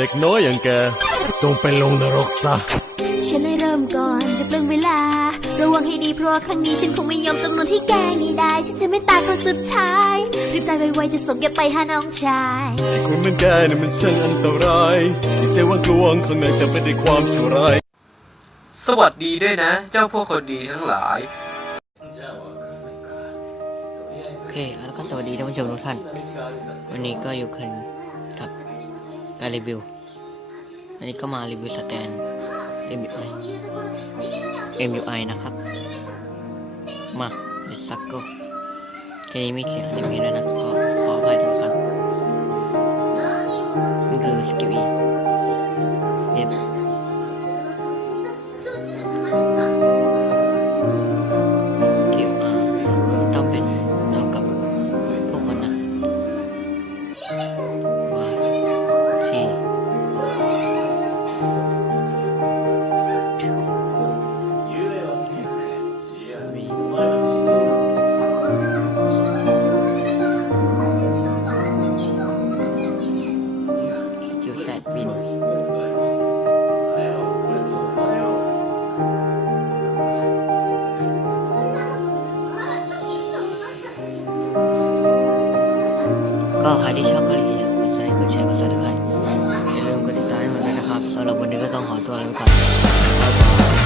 เด็กน้อยอย่างแก จงไปลงนรกซะ ฉันเลยเริ่มก่อนจะเปลืองเวลา ระวังให้ดีเพราะว่าครั้งนี้ฉันคงไม่ยอมจำนวนที่แกนี่ได้ ฉันจะไม่ตายคนสุดท้ายรีบตายไวๆจะส่งแกไปหาน้องชายไอ้คนเป็นแกเนี่ยมันช่างอันตรายจิตใจว่ากลวงข้างในแต่ไม่ได้ความชั่วร้าย สวัสดีด้วยนะ เจ้าพวกคนดีทั้งหลาย โอเคแล้วก็สวัสดีท่านผู้ชมทุกท่าน วันนี้ก็อยู่กันกับ การรีวิววันนี้ก็มารีวิวสแตน MUI MUI นะครับ มา let's go ทีนี้มีเสียงอนิเมะด้วยนะก็ขออภัยด้วยกันนี่คือสกิล E เด็บ ก็ใครที่ชอบเกาหลีอย่าลืมกดไลค์กดแชร์กดซับสไครต์อย่าลืมกดติดตามให้ผมด้วยนะครับสำหรับวันนี้ก็ต้องขอตัวลาไปก่อนบ๊ายบาย